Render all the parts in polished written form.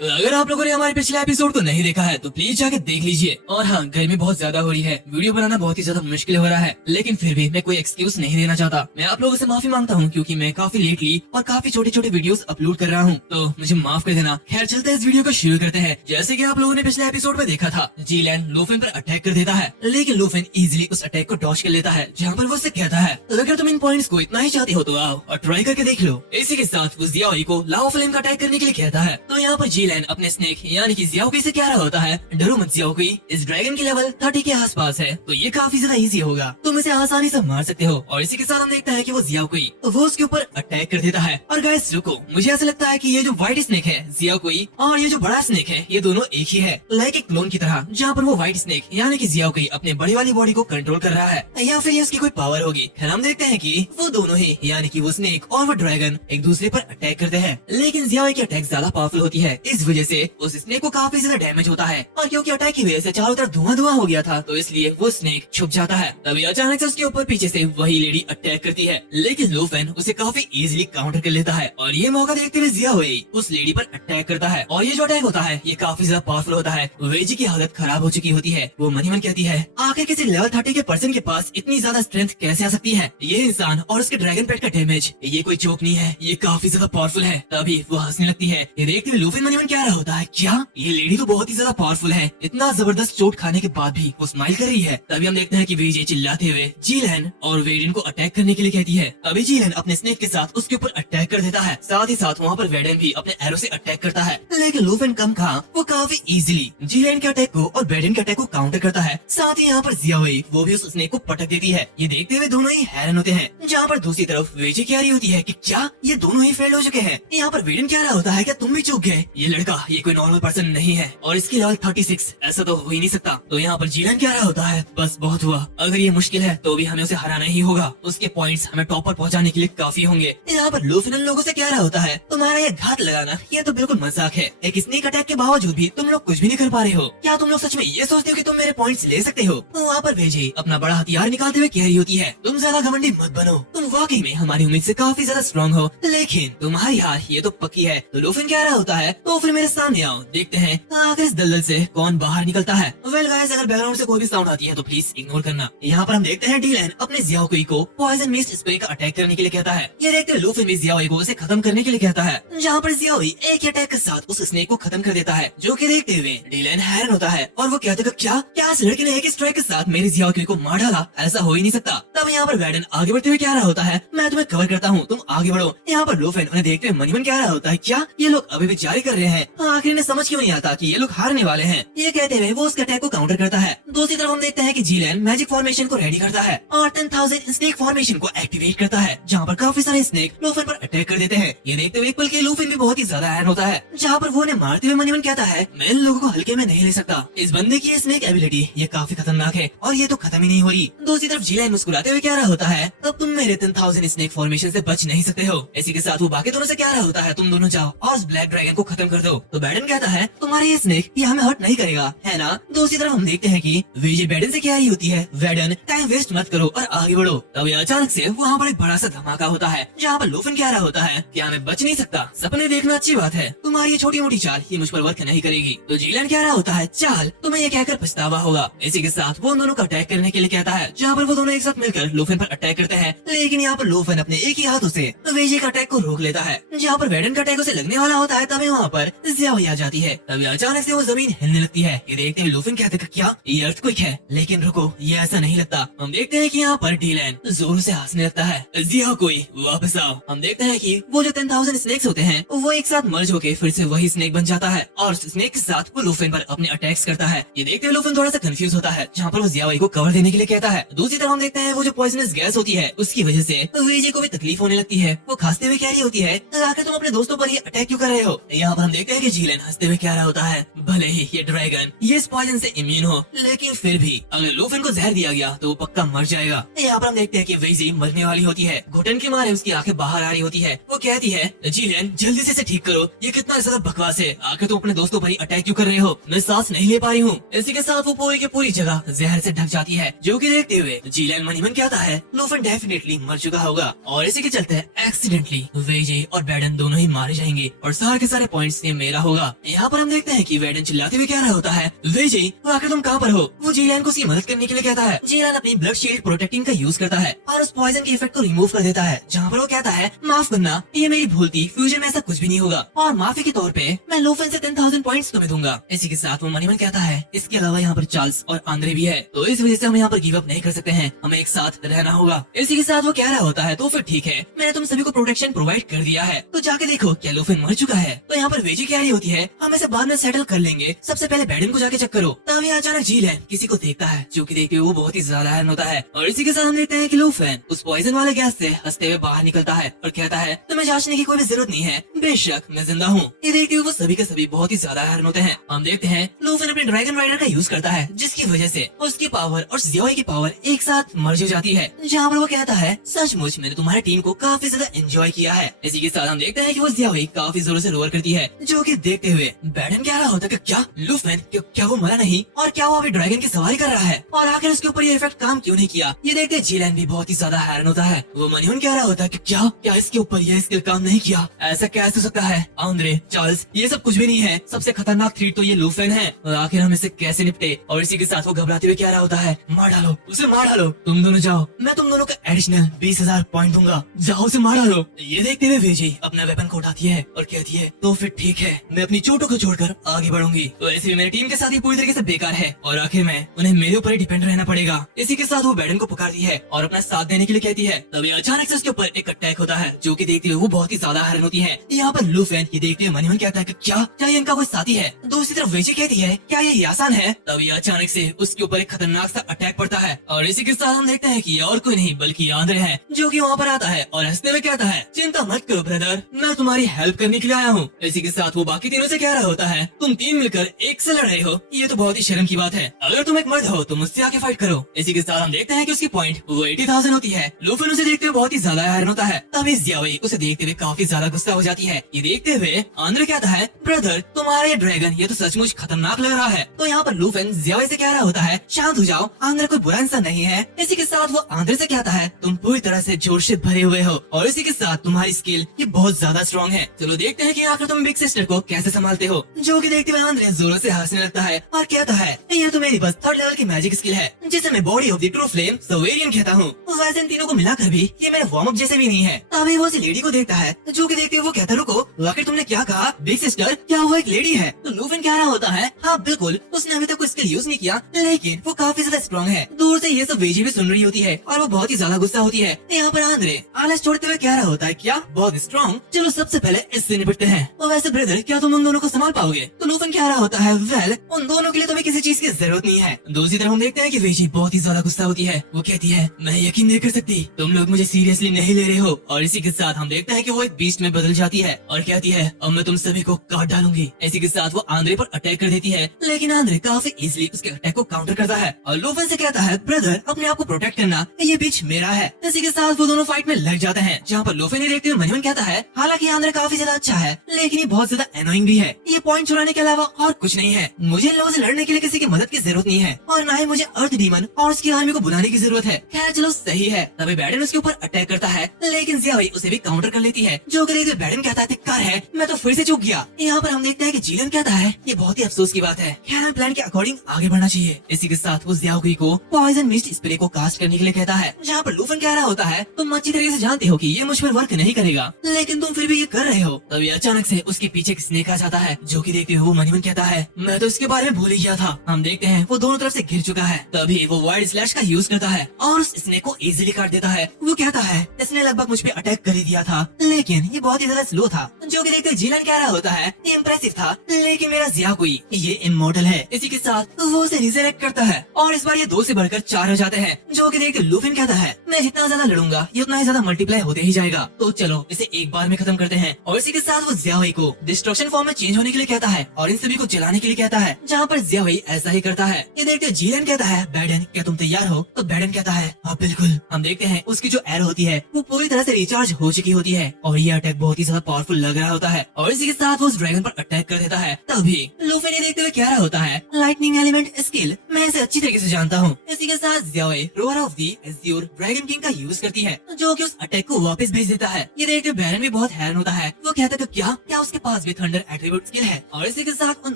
अगर आप लोगों ने हमारे पिछले एपिसोड को नहीं देखा है तो प्लीज जाके देख लीजिए। और हाँ, गर्मी बहुत ज्यादा हो रही है, वीडियो बनाना बहुत ही ज्यादा मुश्किल हो रहा है, लेकिन फिर भी मैं कोई एक्सक्यूज नहीं देना चाहता। मैं आप लोगों से माफी मांगता हूँ क्योंकि मैं काफी लेटली और काफी छोटे छोटे वीडियोस अपलोड कर रहा हूँ, तो मुझे माफ कर देना। खैर चलते इस वीडियो को शुरू करते हैं। जैसे कि आप लोगों ने पिछले एपिसोड में देखा था, जीलैंड लूफिन पर अटैक कर देता है, लेकिन लूफिन इजीली उस अटैक को डॉज कर लेता है, जहाँ पर वो उससे कहता है अगर तुम इन पॉइंट्स को इतना ही चाहते हो तो आओ और ट्राई करके देख लो। इसी के साथ वो जियाओई को लावा फ्लेम का अटैक करने के लिए कहता है। तो यहाँ पर जीलैंड अपने स्नेक यानी कि जियाओई से कह रहा होता है, डरो मत जियाओई, इस ड्रैगन की लेवल 30 के आसपास है, तो ये काफी ज्यादा इजी होगा, तुम इसे आसानी से मार सकते हो। और इसी के साथ हम देखते हैं कि वो जियाओई वो उसके ऊपर अटैक कर देता है। और गाइस रुको, मुझे ऐसा लगता है कि ये जो व्हाइट स्नेक है जियाओई और ये जो बड़ा स्नेक है ये दोनों एक ही है, लाइक एक क्लोन की तरह, जहाँ पर वो व्हाइट स्नेक यानी कि जियाओई अपने बड़ी वाली बॉडी को कंट्रोल कर रहा है, या फिर ये उसकी कोई पावर होगी। फिर हम देखते हैं कि वो दोनों ही यानी कि वो स्नेक और वो ड्रैगन एक दूसरे पर अटैक करते हैं, लेकिन जियाओई की अटैक ज्यादा पावरफुल होती है, इस वजह से उस स्नेक को काफी ज्यादा डैमेज होता है। और क्योंकि अटैक की वजह से चारों तरफ धुआं धुआं हो गया था, तो इसलिए वो स्नेक छुप जाता है। तभी अचानक से उसके ऊपर पीछे से वही लेडी अटैक करती है, लेकिन लूफिन उसे काफी इजीली काउंटर कर लेता है। और ये मौका देखते हुए जियाओई उस लेडी पर अटैक करता है, और ये जो अटैक होता है ये काफी ज्यादा पावरफुल होता है। वेजी की हालत खराब हो चुकी होती है, वो मनी मन कहती है आखिर किसी लेवल 30 के पर्सन के पास इतनी ज्यादा स्ट्रेंथ कैसे आ सकती है। ये इंसान और उसके ड्रैगन पेट का डैमेज ये कोई जोक नहीं है, ये काफी ज्यादा पावरफुल है। तभी वो हंसने लगती है। ये देखते हुए लूफिन मनी मन कह रहा होता है, क्या ये लेडी तो बहुत ही ज्यादा पावरफुल है, इतना जबरदस्त चोट खाने के बाद भी वो स्माइल कर रही है। तभी हम देखते हैं कि वेजी चिल्लाते हुए जीलैंड और वेडन को अटैक करने के लिए कहती है। तभी जीलैंड अपने स्नेक के साथ उसके ऊपर अटैक कर देता है, साथ ही साथ वहाँ पर वेडन भी अपने एरो से अटैक करता है, लेकिन लूफिन कम खा वो काफी इजीली जीलैंड के अटैक को और वेडन के अटैक को काउंटर करता है। साथ ही यहाँ पर जियाओई वो भी उस स्नेक को पटक देती है। ये देखते हुए दोनों ही हैरान होते हैं, जहाँ पर दूसरी तरफ वेजी कह रही होती है कि क्या ये दोनों ही फेल हो चुके हैं। यहाँ पर वेडन कह रहा होता है, क्या तुम भी चूक गए, ये लड़का ये कोई नॉर्मल पर्सन नहीं है और इसकी लेवल 36, ऐसा तो हो ही नहीं सकता। तो यहाँ पर जीलन कह रहा होता है, बस बहुत हुआ, अगर ये मुश्किल है तो भी हमें उसे हराना ही होगा, उसके पॉइंट्स हमें टॉप पर पहुँचाने के लिए काफी होंगे। यहाँ पर लूफिन उन लोगों से कह रहा होता है, तुम्हारा ये घात लगाना ये तो बिल्कुल मजाक है, एक स्नेक अटैक के बावजूद भी तुम लोग कुछ भी नहीं कर पा रहे हो, क्या तुम लोग सच में ये सोचते हो कि तुम मेरे पॉइंट्स ले सकते हो। तो वहाँ पर वेजी अपना बड़ा हथियार निकालते हुए कह रही होती है, तुम ज्यादा घमंडी मत बनो, तुम वाकई में हमारी उम्मीद से काफी ज्यादा स्ट्रॉन्ग हो, लेकिन तुम्हारी हार ये तो पक्की है। तो लूफिन कह रहा होता है, तो फिर मेरे सामने आओ, देखते हैं आखिर इस दलदल से कौन बाहर निकलता है। वेल गाइस, अगर बैकग्राउंड से कोई भी साउंड आती है तो प्लीज इग्नोर करना। यहाँ पर हम देखते हैं डीलैन अपने जियाओई को पॉइजन मिस्ट स्प्रे का अटैक करने के लिए कहता है। ये देखते हुए लूफिन भी जियाओई को उसे खत्म करने के लिए कहता है, जहाँ पर जियाओई एक ही अटैक के साथ उस स्नेक को खत्म कर देता है, जो कि देखते हुए डीलैन हैरान होता है और वो कहते हैं, क्या इस लड़के ने एक स्ट्राइक के साथ मेरी जियाओई को मार डाला, ऐसा हो ही नहीं सकता। तब यहाँ पर वेडन आगे बढ़ते हुए कह रहा होता है, मैं तुम्हें कवर करता हूँ, तुम आगे बढ़ो। यहाँ पर लूफिन उन्हें देखते हुए मनी मन कह रहा होता है, क्या ये लोग अभी भी जारी कर रहे हैं, आखिर इन्हें समझ क्यों नहीं आता कि ये लोग हारने वाले हैं। ये कहते हुए वो उसके अटैक को काउंटर करता है। दूसरी तरफ हम देखते हैं कि जीलैंड मैजिक फॉर्मेशन को रेडी करता है और 10,000 स्नेक फॉर्मेशन को एक्टिवेट करता है, जहाँ पर काफी सारे स्नेक लूफिन पर अटैक कर देते हैं। ये देखते हुए एक पल के लूफिन भी बहुत ही ज्यादा हैरान होता है, जहाँ पर वो उन्हें मारते हुए मनी मन कहता है, मैं इन लोगों को हल्के में नहीं ले सकता, इस बंदे की स्नेक एबिलिटी ये काफी खतरनाक है और ये तो खत्म ही नहीं हो रही। दूसरी तरफ जीलैंड मुस्कुराते हुए कह रहा होता है, अब तुम मेरे 10,000 स्नेक फॉर्मेशन से बच नहीं सकते हो। इसी के साथ वो बाकी दोनों से कह रहा होता है, तुम दोनों जाओ और उस ब्लैक ड्रैगन को खत्म कर दो। तो बैडन कहता है, तुम्हारा ये स्नेक ये हमें हर्ट नहीं करेगा, है ना। दूसरी तरफ हम देखते हैं कि विजय बैडन से क्या ही होती है, वैडन टाइम वेस्ट मत करो और आगे बढ़ो। तभी अचानक से वहाँ पर एक बड़ा सा धमाका होता है, जहाँ पर लूफिन कह रहा होता है, क्या मैं बच नहीं सकता, सपने देखना अच्छी बात है, तुम्हारी ये छोटी मोटी चाल ये मुझ पर वर्क नहीं करेगी। तो जीलैंड कह रहा होता है, चाल तुम्हें ये कहकर पछतावा होगा। इसी के साथ वो दोनों को अटैक करने के लिए कहता है, जहाँ पर वो दोनों एक साथ मिलकर लूफिन पर अटैक करते हैं, लेकिन यहाँ पर लूफिन अपने एक ही हाथों से विजय का अटैक को रोक लेता है। जहाँ पर वैडन का अटैक उसे लगने वाला होता है, तभी वहाँ पर जियाओई आ जाती है। तभी अचानक से वो जमीन हिलने लगती है। ये देखते हैं लूफिन कहते हैं, क्या ये अर्थक्वेक है, लेकिन रुको ये ऐसा नहीं लगता। हम देखते हैं कि यहाँ पर डीलैंड जोर से हंसने लगता है, जियाओई वापस आओ। हम देखते हैं कि वो जो 10,000 स्नेक्स होते हैं वो एक साथ मर्ज होके फिर से वही स्नेक बन जाता है और उस स्नेक के साथ वो लूफिन पर अपने अटैक्स करता है। ये देखते हुए लूफिन थोड़ा सा कंफ्यूज होता है, जहाँ पर वो जियाओई को कवर देने के लिए कहता है। दूसरी तरफ हम देखते हैं वो जो पॉइजनस गैस होती है उसकी वजह से विजय को भी तकलीफ होने लगती है। वो खांसते हुए कह रही होती है, आखिर तुम अपने दोस्तों पर ये अटैक क्यों कर रहे हो। यहाँ पर हम देखते हैं कि जीलन हंसते हुए कह रहा होता है, भले ही ये ड्रैगन ये इस पॉइजन से इम्यून हो, लेकिन फिर भी अगर लूफिन को जहर दिया गया तो वो पक्का मर जाएगा। यहाँ पर हम देखते हैं कि विजय मरने वाली होती है, घुटन के मारे उसकी आंखें बाहर आ रही होती है। वो कहती है, जीलन जल्दी से इसे ठीक करो, ये कितना ज्यादा बकवास है, आखिर तुम अपने दोस्तों पर ही अटैक क्यों कर रहे हो, मैं सांस नहीं ले पा रही हूँ। इसी के साथ वो पूरी की पूरी जगह जहर से ढक जाती है, जो कि देखते हुए जीलन मनी मन कहता है लूफिन डेफिनेटली मर चुका होगा और इसी के चलते एक्सीडेंटली विजय और बैडन दोनों ही मारे जाएंगे और सारे के सारे पॉइंट्स ये मेरा होगा। यहाँ पर हम देखते हैं कि वेडन चिल्लाते हुए कह रहा होता है, विजय आखिर तुम कहाँ पर हो? वो जीलैन को उसकी मदद करने के लिए कहता है। जीलैन अपनी ब्लड शील्ड प्रोटेक्टिंग का यूज करता है और उस पॉइजन के इफेक्ट को रिमूव कर देता है, जहाँ पर वो कहता है, माफ करना, ये मेरी भूल थी, फ्यूजन में ऐसा कुछ भी नहीं होगा और माफी के तौर पे मैं लूफेन से 10,000 पॉइंट्स तुम्हें दूंगा। इसी के साथ वो मनीमन कहता है, इसके अलावा यहाँ पर चार्ल्स और आंद्रे भी है, तो इस वजह से हम यहाँ पर गिव अप नहीं कर सकते हैं, हमें एक साथ रहना होगा। इसी के साथ वो कह रहा होता है, तो फिर ठीक है, मैंने तुम सभी को प्रोटेक्शन प्रोवाइड कर दिया है, तो जाके देखो क्या लूफेन मर चुका है। तो यहाँ पर वेजी कह रही होती है, हम इसे बाद में सेटल कर लेंगे, सबसे पहले बैडन को जाके चेक करो। तभी अचानक जीलैन किसी को देखता है, जो कि देखते हुए वो बहुत ही ज्यादा हैरान होता है। और इसी के साथ हम देखते हैं कि लूफेन उस पॉइजन वाले गैस से हंसते हुए बाहर निकलता है और कहता है, तुम्हें जांचने की कोई भी जरूरत नहीं है, बेशक मैं जिंदा हूँ। ये देखते हुए वो सभी के सभी बहुत ही ज्यादा हैरान होते हैं। हम देखते हैं लूफेन अपने ड्रैगन राइडर का यूज करता है, जिसकी वजह से उसकी पावर और ज़ियाओई की पावर एक साथ मर्ज हो जाती है, जहाँ पर वो कहता है, सचमुच मैंने तुम्हारी टीम को काफी ज्यादा एंजॉय किया है। इसी के साथ हम देखते हैं कि वो ज़ियाओई काफी जोरों से रोर करती है, जो कि देखते हुए बैडन कह रहा होता है कि क्या लूफेन क्या वो मरा नहीं और क्या वो अभी ड्रैगन की सवारी कर रहा है और आखिर उसके ऊपर ये इफेक्ट काम क्यों नहीं किया। ये देखते जीलैन भी बहुत ही ज्यादा हैरान होता है। वो मनीमन कह रहा होता है कि क्या इसके ऊपर ये स्किल काम नहीं किया, ऐसा कैसे हो सकता है? आंद्रे, चार्ल्स, ये सब कुछ भी नहीं है, सबसे खतरनाक थ्रेट तो ये लूफेन है और आखिर हम इसे कैसे निपटे। और इसी के साथ वो घबराते हुए कह रहा होता है, मार डालो उसे, मार डालो, तुम दोनों जाओ, मैं तुम दोनों का एडिशनल 20,000 पॉइंट दूंगा, जाओ उसे मार डालो। ये देखते हुए विजय अपना वेपन को उठाती है और कहती है, तो फिर ठीक है, मैं अपनी चोटों को छोड़कर आगे बढ़ूंगी। तो ऐसे भी मेरी टीम के साथ ही पूरी तरीके से बेकार है और आखिर में उन्हें मेरे ऊपर ही डिपेंड रहना पड़ेगा। इसी के साथ वो बैडन को पुकारती है और अपना साथ देने के लिए कहती है। तभी अचानक से उसके ऊपर एक अटैक होता है, जो कि देखते हुए वो बहुत ही ज्यादा हैरान होती है। यहाँ पर लूफेन ये देखते हुए मनीमन कहता है कि क्या ये इनका कोई साथी है? दूसरी तरफ विजय कहती है, क्या ये आसान है? तभी अचानक से उसके ऊपर एक खतरनाक सा अटैक पड़ता है और इसी के साथ हम देखते हैं कि ये और कोई नहीं बल्कि आंद्रे है, जो कि वहाँ पर आता है और हंसते हुए कहता है, चिंता मत करो ब्रदर, मैं तुम्हारी हेल्प करने के लिए आया हूँ। इसी के साथ वो बाकी तीनों से कह रहा होता है, तुम तीन मिलकर एक से लड़ रहे हो, ये तो बहुत ही शर्म की बात है, अगर तुम एक मर्द हो तो मुझसे आके फाइट करो। इसी के साथ हम देखते हैं कि उसकी पॉइंट वो 80,000 होती है। लूफेन उसे देखते हुए बहुत ही ज्यादा हैरान होता है। तभी ज़ियाओई उसे देखते हुए काफी ज्यादा गुस्सा हो जाती है। ये देखते हुए आंद्रे कहता है, ब्रदर तुम्हारा ये ड्रैगन ये तो सचमुच खतरनाक लग रहा है। तो यहाँ पर लूफेन ज़ियाओई से कह रहा होता है, शांत हो जाओ, आंद्रे कोई बुरा इंसान नहीं है। इसी के साथ वो आंद्रे से कहता है, तुम पूरी तरह से जोश से भरे हुए हो और इसी के साथ तुम्हारी स्किल ये बहुत ज्यादा स्ट्रॉन्ग है। चलो देखते हैं कि आखिर तुम बिग सिस्टर को कैसे संभालते हो। जो कि देखते हुए आंद्रे जोरों से हंसने लगता है और कहता है, ये तो मेरी बस 3rd लेवल की मैजिक स्किल है, जिसे मैं body of the true flame sovereign कहता हूँ। वैसे इन तीनों को मिलाकर भी ये मेरे वार्म अप जैसे भी नहीं है। तभी वो उस लेडी को देखता है, जो कि देखते हुए वो कहता, रुको, आखिर तुमने क्या कहा बिग सिस्टर, क्या वो एक लेडी है? तो लूफेन कह रहा होता है, हाँ बिल्कुल, उसने अभी तक कोई स्किल यूज नहीं किया, लेकिन वो काफी ज्यादा स्ट्रॉन्ग है। दूर से ये सब वेजी भी सुन रही होती है और वो बहुत ही ज्यादा गुस्सा होती है। यहाँ पर आंद्रे आलस छोड़ते हुए कह रहा होता है, क्या बहुत स्ट्रॉन्ग, चलो सबसे पहले इससे निपटते हैं। और वैसे ब्रदर क्या तुम उन दोनों को संभाल पाओगे? तो लूफेन कह रहा होता है, वेल उन दोनों के लिए तुम्हें किसी चीज की जरूरत नहीं है। दूसरी तरफ हम देखते हैं कि वेजी बहुत ही ज्यादा गुस्सा होती है। वो कहती है, मैं यकीन नहीं कर सकती, तुम लोग मुझे सीरियसली नहीं ले रहे हो। और इसी के साथ हम देखते हैं कि वो एक बीस्ट में बदल जाती है और कहती है, अब मैं तुम सभी को काट डालूंगी। इसी के साथ वो आंद्रे पर अटैक कर देती है, लेकिन आंद्रे काफी इजीली उसके अटैक को काउंटर करता है और लूफेन से कहता है, ब्रदर अपने आप को प्रोटेक्ट करना, ये बीच मेरा है। इसी के साथ वो दोनों फाइट में लग जाते हैं, जहाँ पर लूफेन ने देखते हुए मनीमन कहता है, हालांकि आंद्रे काफी ज्यादा अच्छा है, लेकिन ये बहुत ज्यादा एनोइंग भी है, ये पॉइंट चुराने के अलावा और कुछ नहीं है। मुझे इन लोगों से लड़ने के लिए किसी की मदद की जरूरत नहीं है और न ही मुझे अर्थ डीमन और उसकी आर्मी को बुलाने की जरूरत है। खैर चलो सही है। तभी बैडन उसके ऊपर अटैक करता है, लेकिन ज़ियाओई उसे भी काउंटर कर लेती है, जो कि देखते बैडन कहता है, धिक्कार है, मैं तो फिर से चूक गया। यहाँ पर हम देखते हैं कि जीलन कहता है, ये बहुत ही अफसोस की बात है, खैर हम प्लान के अकॉर्डिंग आगे बढ़ना चाहिए। इसी के साथ वो ज़ियाओई को पॉइजन मिस्ट स्प्रे को कास्ट करने के लिए कहता है, जहाँ पर लूफेन कह रहा होता है, तुम अच्छी तरीके से जानते हो कि ये मुझ पर वर्क नहीं करेगा, लेकिन तुम फिर भी ये कर रहे हो। तभी अचानक से उसके पीछे एक स्नेक आ जाता है, जो कि देखते हुए वो मनीमन कहता है, मैं तो इसके बारे में भूल ही गया था। हम देखते हैं वो दोनों तरफ से घिर चुका है। तभी वो वाइड स्लैश का यूज करता है और उस स्नेक को इजीली काट देता है। वो कहता है, इसने लगभग मुझ पे अटैक कर ही दिया था, लेकिन ये बहुत ही ज्यादा स्लो था। जो कि देखते जीलन कह रहा होता है, ये इम्प्रेसिव था, लेकिन मेरा ज़ियाओई ये इमॉर्टल है। इसी के साथ वो उसे रिजरेक्ट करता है और इस बार ये 2 से बढ़कर 4 हो जाते हैं। जो कि देखते लूफेन कहता है, मैं जितना ज्यादा लड़ूंगा ये उतना ही ज्यादा मल्टीप्लाई होते ही जाएगा, तो चलो इसे एक बार में खत्म करते हैं। और इसी के साथ वो ज़ियाओई को डिस्ट्रक्शन फॉर्म में चेंज होने के लिए कहता है और इन सभी को जलाने के लिए कहता है, जहाँ पर ज़ियाओई ऐसा ही करता है। ये देखते जीलन कहता है, बैडन क्या तुम तैयार हो? तो बैडन कहता है, हाँ बिल्कुल। हम देखते हैं उसकी जो एरो होती है वो पूरी तरह से रिचार्ज हो चुकी होती है और ये अटैक बहुत ही ज्यादा पावरफुल लग रहा होता है और इसी के साथ वो उस ड्रैगन पर अटैक कर देता है। तभी भी। लूफी ने देखते हुए क्या रहा होता है लाइटनिंग एलिमेंट स्किल, मैं इसे अच्छी तरीके से जानता हूँ। इसी के साथ ज़ियाओए roar of the azure dragon king का यूज करती है, जो कि उस अटैक को वापस भेज देता है। ये देखकर बैरन भी बहुत हैरान होता है। वो कहता है कि क्या उसके पास भी थंडर एट्रीब्यूट स्किल है। और इसी के साथ उन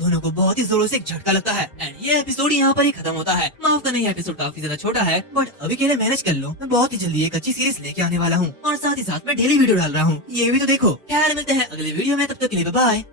दोनों को बहुत ही जोरों से एक झटका लगता है। एंड ये एपिसोड यहाँ पर ही खत्म होता है। माफ करना, ये एपिसोड काफी ज्यादा छोटा है, बट अभी के लिए मैनेज कर लो। मैं बहुत ही जल्दी एक अच्छी सीरीज लेके आने वाला हूँ और साथ ही साथ मैं डेली वीडियो डाल रहा हूँ, ये भी तो देखो। खैर मिलते हैं अगले वीडियो में, तब तक के लिए बाय।